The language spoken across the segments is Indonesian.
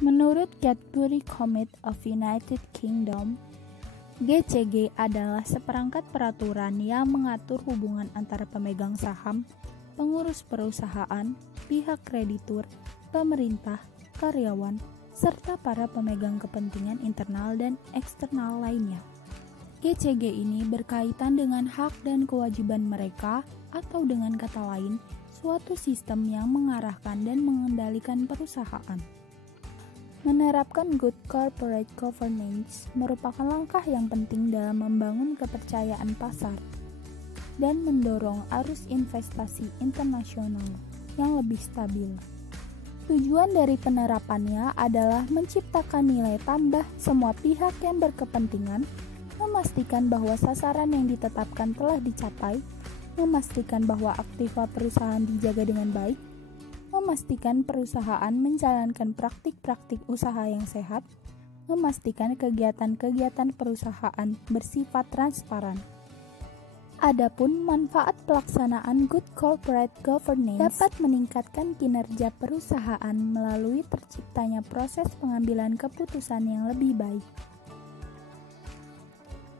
Menurut Cadbury Committee of United Kingdom, GCG adalah seperangkat peraturan yang mengatur hubungan antara pemegang saham, pengurus perusahaan, pihak kreditur, pemerintah, karyawan, serta para pemegang kepentingan internal dan eksternal lainnya. GCG ini berkaitan dengan hak dan kewajiban mereka, atau dengan kata lain, suatu sistem yang mengarahkan dan mengendalikan perusahaan. Menerapkan good corporate governance merupakan langkah yang penting dalam membangun kepercayaan pasar dan mendorong arus investasi internasional yang lebih stabil. Tujuan dari penerapannya adalah menciptakan nilai tambah semua pihak yang berkepentingan, memastikan bahwa sasaran yang ditetapkan telah dicapai, memastikan bahwa aktiva perusahaan dijaga dengan baik, memastikan perusahaan menjalankan praktik-praktik usaha yang sehat, memastikan kegiatan-kegiatan perusahaan bersifat transparan. Adapun manfaat pelaksanaan good corporate governance dapat meningkatkan kinerja perusahaan melalui terciptanya proses pengambilan keputusan yang lebih baik,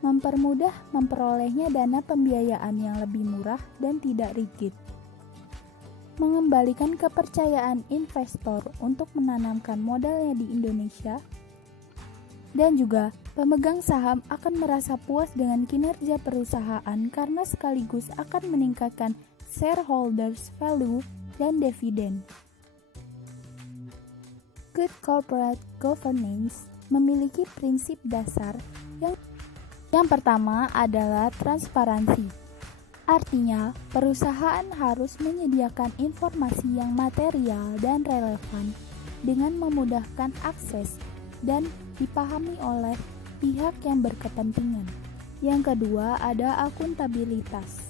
mempermudah memperolehnya dana pembiayaan yang lebih murah dan tidak rigid, mengembalikan kepercayaan investor untuk menanamkan modalnya di Indonesia, dan juga pemegang saham akan merasa puas dengan kinerja perusahaan karena sekaligus akan meningkatkan shareholders value dan dividen. Good corporate governance memiliki prinsip dasar yang pertama adalah transparansi. Artinya, perusahaan harus menyediakan informasi yang material dan relevan dengan memudahkan akses dan dipahami oleh pihak yang berkepentingan. Yang kedua, ada akuntabilitas.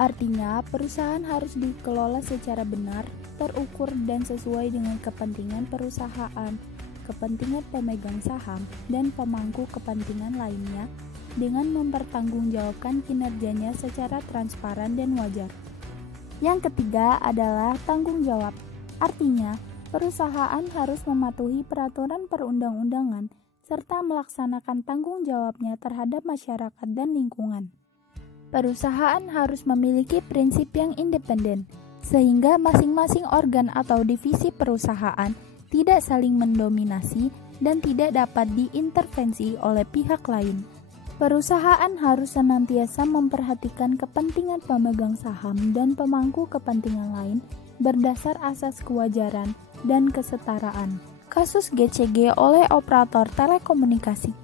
Artinya, perusahaan harus dikelola secara benar, terukur dan sesuai dengan kepentingan perusahaan, kepentingan pemegang saham, dan pemangku kepentingan lainnya, dengan mempertanggungjawabkan kinerjanya secara transparan dan wajar. Yang ketiga adalah tanggung jawab. Artinya, perusahaan harus mematuhi peraturan perundang-undangan serta melaksanakan tanggung jawabnya terhadap masyarakat dan lingkungan. Perusahaan harus memiliki prinsip yang independen, sehingga masing-masing organ atau divisi perusahaan tidak saling mendominasi dan tidak dapat diintervensi oleh pihak lain. Perusahaan harus senantiasa memperhatikan kepentingan pemegang saham dan pemangku kepentingan lain berdasar asas kewajaran dan kesetaraan. Kasus GCG oleh operator telekomunikasi.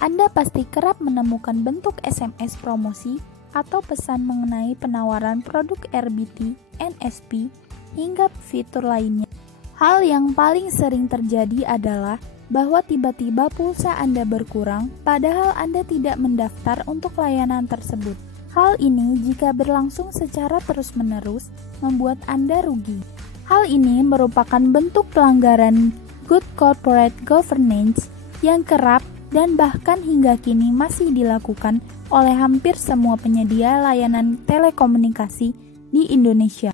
Anda pasti kerap menemukan bentuk SMS promosi atau pesan mengenai penawaran produk RBT, NSP, hingga fitur lainnya. Hal yang paling sering terjadi adalah bahwa tiba-tiba pulsa Anda berkurang, padahal Anda tidak mendaftar untuk layanan tersebut. Hal ini jika berlangsung secara terus-menerus membuat Anda rugi. Hal ini merupakan bentuk pelanggaran good corporate governance yang kerap dan bahkan hingga kini masih dilakukan oleh hampir semua penyedia layanan telekomunikasi di Indonesia.